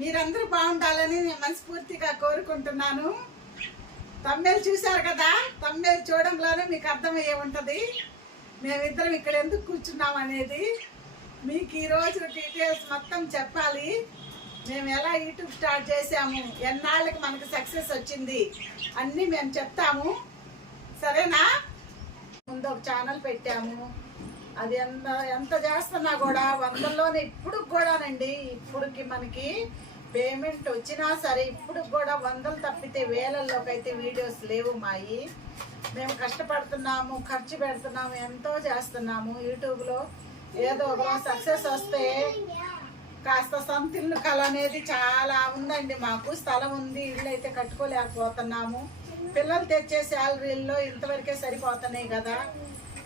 మీరందరూ బాగుండాలని నేను మనస్ఫూర్తిగా కోరుకుంటున్నాను. తమ్మెలు చూశారు కదా, తమ్మెలు చూడంలోనే మీకు అర్థమయ్యే ఉంటుంది మేమిద్దరం ఇక్కడ ఎందుకు కూర్చున్నాం అనేది. మీకు ఈరోజు డీటెయిల్స్ మొత్తం చెప్పాలి. మేము ఎలా యూట్యూబ్ స్టార్ట్ చేసాము, ఎన్నాళ్ళకి మనకు సక్సెస్ వచ్చింది అన్నీ మేము చెప్తాము, సరేనా? ముందు ఒక ఛానల్ పెట్టాము, అది ఎంత చేస్తున్నా కూడా వందల్లోనే ఇప్పుడు కూడానండి. ఇప్పుడుకి మనకి పేమెంట్ వచ్చినా సరే ఇప్పుడు కూడా వందలు తప్పితే వేలల్లోకి అయితే వీడియోస్ లేవు మాయి. మేము కష్టపడుతున్నాము, ఖర్చు పెడుతున్నాము, ఎంతో చేస్తున్నాము యూట్యూబ్లో. ఏదో ఒక సక్సెస్ వస్తే కాస్త సొంత ఇల్లు కళ అనేది చాలా ఉందండి మాకు. స్థలం ఉంది, ఇల్లు అయితే కట్టుకోలేకపోతున్నాము. పిల్లలు తెచ్చే శాలరీల్లో ఇంతవరకే సరిపోతున్నాయి కదా.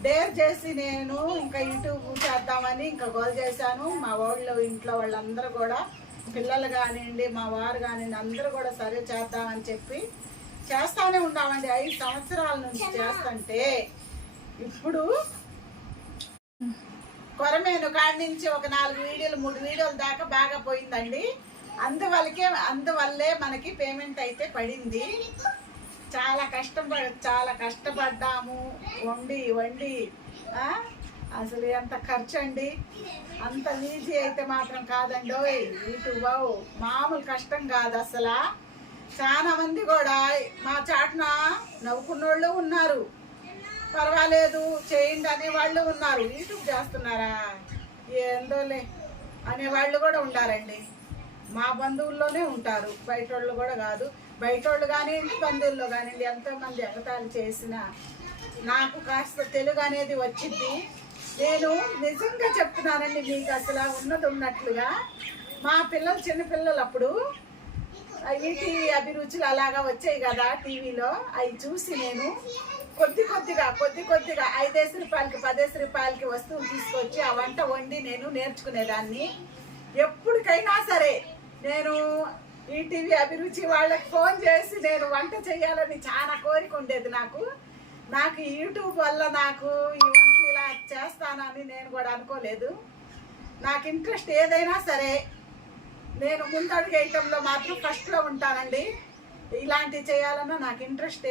డేర్ చేసి నేను ఇంకా యూట్యూబ్ చేద్దామని ఇంకా గోల్ చేశాను. మా వాళ్ళు ఇంట్లో వాళ్ళందరూ కూడా, పిల్లలు కానివ్వండి, మా వారు కానివ్వండి, అందరూ కూడా సరే చేద్దామని చెప్పి చేస్తానే ఉన్నామండి. 5 సంవత్సరాల నుంచి చేస్తుంటే ఇప్పుడు కొరమేను కాడి నుంచి ఒక 4 వీడియోలు 3 వీడియోల దాకా బాగా పోయిందండి. అందువల్లే మనకి పేమెంట్ అయితే పడింది. చాలా కష్టపడ్డాము, వండి అసలు ఎంత ఖర్చు అండి. అంత ఈజీ అయితే మాత్రం కాదండి. యూట్యూబ్ మామూలు కష్టం కాదు అసలు. చాలా మంది కూడా మా చాటున నవ్వుకున్నోళ్ళు ఉన్నారు, పర్వాలేదు చేయండి అనేవాళ్ళు ఉన్నారు. యూట్యూబ్ చేస్తున్నారా ఏందోలే అనేవాళ్ళు కూడా ఉన్నారండి. మా బంధువుల్లోనే ఉంటారు, బయట వాళ్ళు కూడా కాదు. బయట వాళ్ళు కానివ్వండి, బంధువుల్లో కానివ్వండి, ఎంతోమంది ఎగతాళి చేసిన నాకు కాస్త తెలుగు అనేది వచ్చింది. నేను నిజంగా చెప్తున్నానండి మీకు, అసలు ఉన్నది ఉన్నట్లుగా. మా పిల్లలు చిన్నపిల్లలు అప్పుడు ఈటీవీ అభిరుచులు అలాగా వచ్చాయి కదా టీవీలో, అవి చూసి నేను కొద్ది కొద్దిగా 5 రూపాయలకి 10 రూపాయలకి వస్తువులు తీసుకొచ్చి ఆ వంట వండి నేను నేర్చుకునేదాన్ని. ఎప్పటికైనా సరే నేను ఈటీవీ అభిరుచి వాళ్ళకి ఫోన్ చేసి నేను వంట చేయాలని చాలా కోరిక ఉండేది నాకు. యూట్యూబ్ వల్ల నాకు ఈ వంటలు ఇలా చేస్తానని నేను కూడా అనుకోలేదు. నాకు ఇంట్రెస్ట్ ఏదైనా సరే నేను ముందడుగు వేయటంలో మాత్రం ఫస్ట్లో ఉంటానండి. ఇలాంటివి చేయాలన్నా నాకు ఇంట్రెస్ట్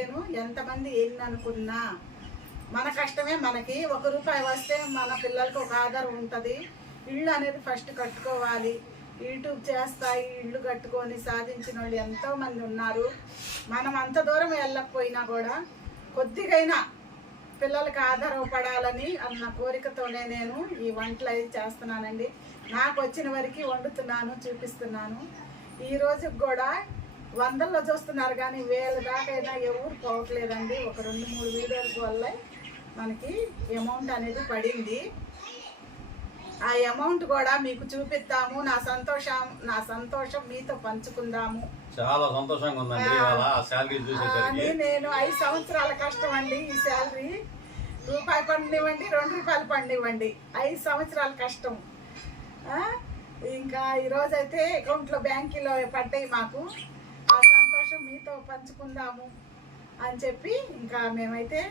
ఎంతమంది ఎన్ని అనుకున్నా మన కష్టమే మనకి. 1 రూపాయి వస్తే మన పిల్లలకి ఒక ఆధారం ఉంటుంది. ఇల్లు అనేది ఫస్ట్ కట్టుకోవాలి. యూట్యూబ్ చేస్తాయి ఇల్లు కట్టుకొని సాధించిన వాళ్ళు ఎంతోమంది ఉన్నారు. మనం అంత దూరం వెళ్ళకపోయినా కూడా కొద్దిగైనా పిల్లలకి ఆధారపడాలని అన్న కోరికతోనే నేను ఈ వంటలు అవి చేస్తున్నానండి. నాకు వచ్చిన వరకు వండుతున్నాను, చూపిస్తున్నాను. ఈ రోజుకి కూడా వందల్లో చూస్తున్నారు కానీ 1000 దాకైనా ఎవరు పోవట్లేదండి. ఒక 2-3 వీడియోల వల్ల మనకి అమౌంట్ అనేది పడింది. ఆ అమౌంట్ కూడా మీకు చూపిద్దాము. నా సంతోషం మీతో పంచుకుందాము. చాలా సంతోషంగా ఉందండి. నేను 5 సంవత్సరాల కష్టం అండి. ఈ శాలరీ రూపాయి పండివ్వండి, 2 రూపాయలు పండివ్వండి, 5 సంవత్సరాల కష్టం. ఇంకా ఈరోజైతే అకౌంట్లో బ్యాంకులో పడ్డాయి మాకు. ఆ సంతోషం మీతో పంచుకుందాము అని చెప్పి ఇంకా మేమైతే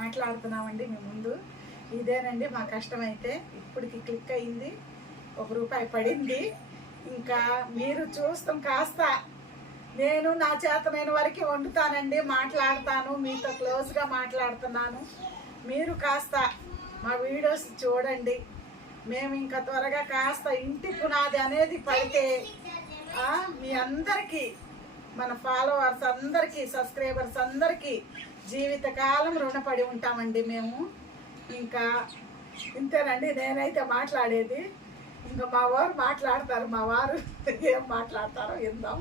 మాట్లాడుతున్నామండి మీ ముందు. ఇదేనండి మా కష్టం. అయితే ఇప్పటికి క్లిక్ అయింది, 1 రూపాయి పడింది. ఇంకా మీరు చూస్తాం కాస్త నేను నా చేతనైన వరకు వండుతానండి, మాట్లాడతాను, మీతో క్లోజ్గా మాట్లాడుతున్నాను. మీరు కాస్త మా వీడియోస్ చూడండి. మేము ఇంకా త్వరగా కాస్త ఇంటి పునాది అనేది పడితే మీ అందరికీ, మన ఫాలోవర్స్ అందరికీ, సబ్స్క్రైబర్స్ అందరికీ జీవితకాలం రుణపడి ఉంటామండి మేము. ఇంకా ఇంతేనండి నేనైతే మాట్లాడేది. ఇంకా మా వారు మాట్లాడతారు. మా వారు ఏం మాట్లాడతారో విందాం.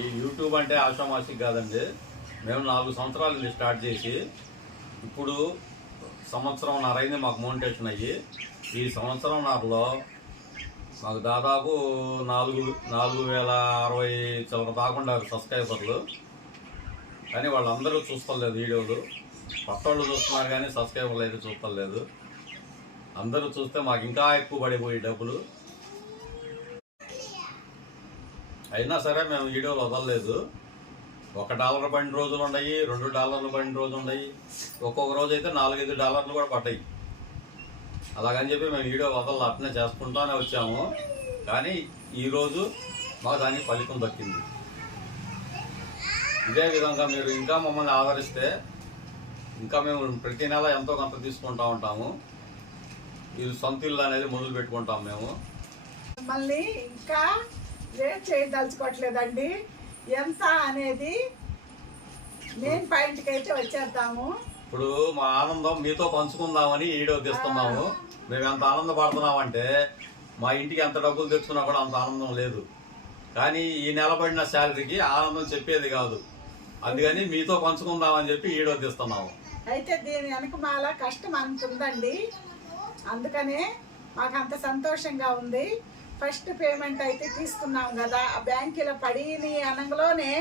ఈ యూట్యూబ్ అంటే ఆషామాషి కాదండి. మేము 4 సంవత్సరాలు స్టార్ట్ చేసి ఇప్పుడు 1.5 సంవత్సరం అయింది మాకు మోనిటేషన్ అయ్యి. ఈ 1.5 సంవత్సరంలో మాకు దాదాపు 4,060 చిల్లర దాకుండా సబ్స్క్రైబర్లు. కానీ వాళ్ళందరూ చూస్తలేదు వీడియోలు. పట్టోళ్ళు చూస్తున్నారు కానీ సబ్స్క్రైబర్లు అయితే చూస్తలేదు. అందరూ చూస్తే మాకు ఇంకా ఎక్కువ పడిపోయి డబ్బులు. అయినా సరే మేము వీడియోలు వదలలేదు. $1 పడిన రోజులు ఉన్నాయి, $2 పడిన రోజులు ఉన్నాయి. ఒక్కొక్క రోజు అయితే $4-5 కూడా పడ్డాయి. అలాగని చెప్పి మేము వీడియో వదలు అట్నే చేసుకుంటానే వచ్చాము. కానీ ఈరోజు మాకు దానికి ఫలితం దక్కింది. ఇదే విధంగా మీరు ఇంకా మమ్మల్ని ఆదరిస్తే ఇంకా మేము ప్రతి నెల ఎంతో కొంత తీసుకుంటూ ఉంటాము. ఇది సొంత ఇల్లు అనేది మొదలు పెట్టుకుంటాం మేము. మళ్ళీ ఇంకా లేట్ చేయదలుచుకోవట్లేదండి. ఎంత అనేది మెయిన్ పాయింట్కి అయితే వచ్చేద్దాము. ఇప్పుడు మా ఆనందం మీతో పంచుకుందామని వీడియో తీస్తున్నాము. మేము ఎంత ఆనందపడుతున్నామంటే మా ఇంటికి ఎంత డబ్బులు తెచ్చుకున్నా కూడా అంత ఆనందం లేదు. కానీ ఈ నెల పడిన శాలరీకి ఆనందం చెప్పేది కాదు. అందుకని మీతో పంచుకుందామని చెప్పి వీడియో తీస్తున్నాము. అయితే దీని వెనక మాల కష్టం అంత ఉందండి. అందుకనే మాకు అంత సంతోషంగా ఉంది. ఫస్ట్ పేమెంట్ అయితే తీసుకున్నాం కదా, ఆ బ్యాంకులో పడిని అనగలోనే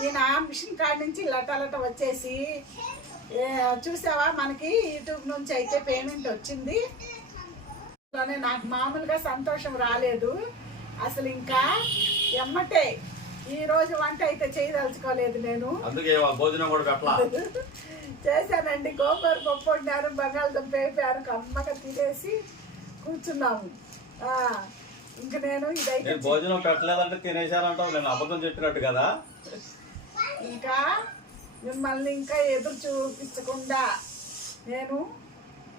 ఈయన మిషన్ కార్డ్ నుంచి లటలట వచ్చేసి చూసావా మనకి యూట్యూబ్ నుంచి అయితే పేమెంట్ వచ్చింది. నాకు మామూలుగా సంతోషం రాలేదు అసలు. ఇంకా ఎమ్మటే ఈ రోజు వంట అయితే చేయదలుచుకోలేదు నేను. అందుకే భోజనం కూడా చేశానండి. గోంగూర పప్పు వండారు, బంగాళదుంప వేపారు, కమ్మగా తినేసి కూర్చున్నాము. ఇంకా నేను ఇదైతే భోజనం పెట్టలేదంటే తినేశానంటావు. నేను అబద్ధం చెప్పినట్టు కదా. ఇంకా మిమ్మల్ని ఇంకా ఎదురు చూపించకుండా నేను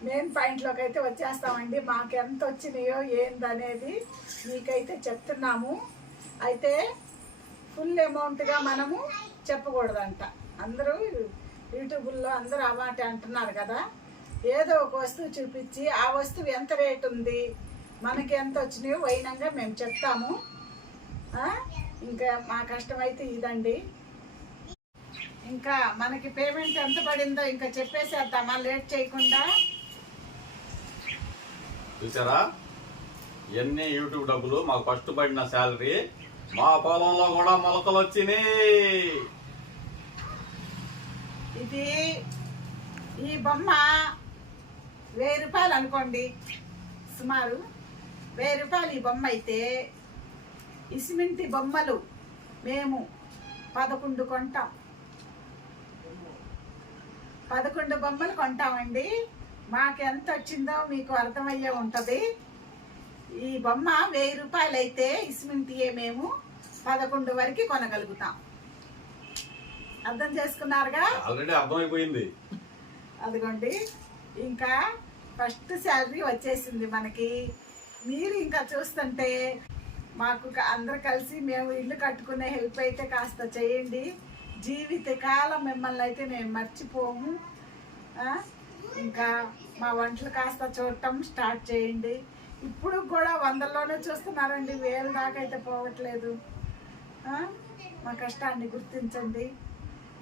మెయిన్ పాయింట్లోకి అయితే వచ్చేస్తామండి. మాకు ఎంత వచ్చినాయో ఏందనేది మీకైతే చెప్తున్నాము. అయితే ఫుల్ అమౌంట్గా మనము చెప్పకూడదంట. అందరూ యూట్యూబ్లో అందరూ ఆ మాట అంటున్నారు కదా. ఏదో ఒక వస్తువు చూపించి ఆ వస్తువు ఎంత రేటు ఉంది, మనకి ఎంత వచ్చినాయో వైనంగా మేము చెప్తాము. ఇంకా మా కష్టం అయితే ఇదండి. ఇంకా మనకి పేమెంట్ ఎంత పడిందో ఇంకా చెప్పేసేద్దామా లేట్ చేయకుండా. చూసారా ఎన్ని యూట్యూబ్ డబ్బులు మాకు ఫస్ట్ పడిన శాలరీ. మా పొలంలో కూడా మొలకలు వచ్చినాయి. ఇది ఈ బొమ్మ 1000 రూపాయలు అనుకోండి, సుమారు 1000 రూపాయలు ఈ బొమ్మ అయితే ఇసిమెంటి బొమ్మలు మేము 11 కొంటాం. 11 బొమ్మలు కొంటామండి. మాకు ఎంత వచ్చిందో మీకు అర్థమయ్యే ఉంటుంది. ఈ బొమ్మ 1000 రూపాయలు అయితే ఇసిమెంటియే మేము 11 వరకు కొనగలుగుతాం. అర్థం చేసుకున్నారుగా? ఆల్రెడీ అర్థమైపోయింది. అదిగోండి ఇంకా ఫస్ట్ శాలరీ వచ్చేసింది మనకి. మీరు ఇంకా చూస్తుంటే మాకు అందరు కలిసి మేము ఇల్లు కట్టుకునే హెల్ప్ అయితే కాస్త చేయండి. జీవితకాలం మిమ్మల్ని అయితే మేము మర్చిపోము. ఇంకా మా వంటలు కాస్త చూడటం స్టార్ట్ చేయండి. ఇప్పుడు కూడా 100లోనే చూస్తున్నారండి, 1000 దాకా అయితే పోవట్లేదు. మా కష్టాన్ని గుర్తించండి.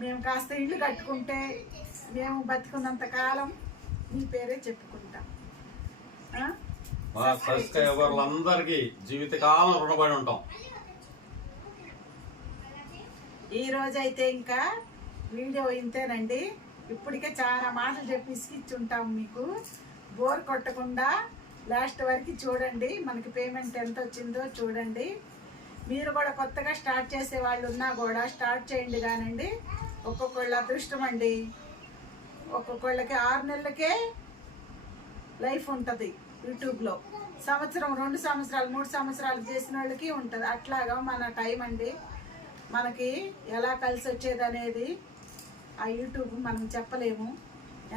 మేము కాస్త ఇల్లు కట్టుకుంటే మేము బతికున్నంత కాలం మీ పేరే చెప్పుకుంటాం. మా సబ్స్క్రైబర్లందరికీ జీవితకాలం రుణపడి ఉంటాం. ఈ రోజు అయితే ఇంకా వీడియో ఇంతేనండి. ఇప్పటికే చాలా మాటలు చెప్పి ఇసుకిచ్చుంటాం. మీకు బోర్ కొట్టకుండా లాస్ట్ వరకు చూడండి. మనకి పేమెంట్ ఎంత వచ్చిందో చూడండి. మీరు కూడా కొత్తగా స్టార్ట్ చేసే వాళ్ళు ఉన్నా కూడా స్టార్ట్ చేయండి. కానండి ఒక్కొక్కళ్ళ అదృష్టం అండి. ఒక్కొక్కళ్ళకి 6 నెలలకే లైఫ్ ఉంటుంది యూట్యూబ్లో. సంవత్సరం, 2 సంవత్సరాలు, 3 సంవత్సరాలు చేసిన వాళ్ళకి ఉంటుంది. అట్లాగా మన టైం అండి. మనకి ఎలా కలిసి వచ్చేది అనేది ఆ యూట్యూబ్ మనం చెప్పలేము.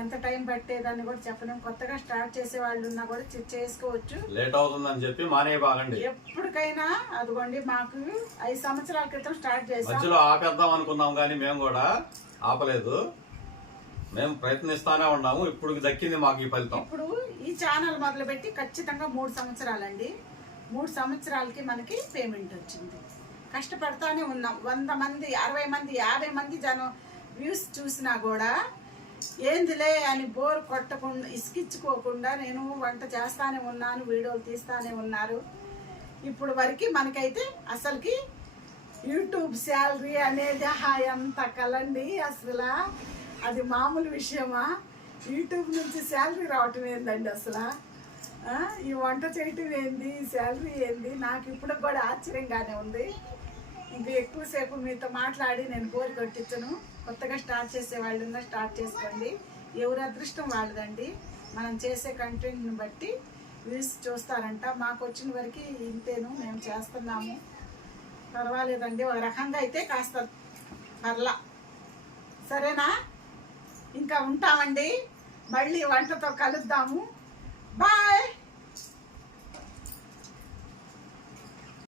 ఎంత టైం పట్టేదాన్ని కూడా చెప్పలేము. కొత్తగా స్టార్ట్ చేసే వాళ్ళు ఉన్నా కూడా చేసుకోవచ్చు. లేట్ అవుతుందని చెప్పి మానేయబాగండి. ఎప్పటికైనా అదిగోండి మాకు 5 సంవత్సరాల క్రితం స్టార్ట్ చేసాం. మధ్యలో ఆపేద్దాం అనుకున్నాం కానీ మేము కూడా ఆపలేదు. మేము ప్రయత్నిస్తానే ఉన్నాము. ఇప్పుడు దక్కింది మాకు ఈ ఫలితం. ఇప్పుడు ఈ ఛానల్ మొదలుపెట్టి ఖచ్చితంగా 3 సంవత్సరాలండి. 3 సంవత్సరాలకి మనకి పేమెంట్ వచ్చింది. కష్టపడతానే ఉన్నాం. 100 మంది, 60 మంది, 50 మంది జనం వ్యూస్ చూసినా కూడా ఏందిలే అని బోర్ కొట్టకుండా, ఇసుకిచ్చుకోకుండా నేను వంట చేస్తానే ఉన్నాను, వీడియోలు తీస్తానే ఉన్నారు. ఇప్పుడు వరకు మనకైతే అసలుకి యూట్యూబ్ శాలరీ అనేది ఎంత కలండి. అసలు అది మామూలు విషయమా? యూట్యూబ్ నుంచి శాలరీ రావటం ఏందండి అసలు? ఈ వంట చేయటం ఏంది, శాలరీ ఏంది? నాకు ఇప్పుడు కూడా ఆశ్చర్యంగానే ఉంది. ఇంకా ఎక్కువసేపు మీతో మాట్లాడి నేను బోర్ కొట్టించను. కొత్తగా స్టార్ట్ చేసే వాళ్ళు స్టార్ట్ చేసుకోండి. ఎవరి అదృష్టం వాళ్ళదండి. మనం చేసే కంటెంట్ని బట్టి వ్యూస్ చూస్తారంట. మాకు వచ్చిన వరకు ఇంతేను మేము చేస్తున్నాము, పర్వాలేదండి. ఒక రకంగా అయితే కాస్త పర్లా. సరేనా? ఇంకా ఉంటామండి, మళ్ళీ వంటతో కలుద్దాము. బాయ్.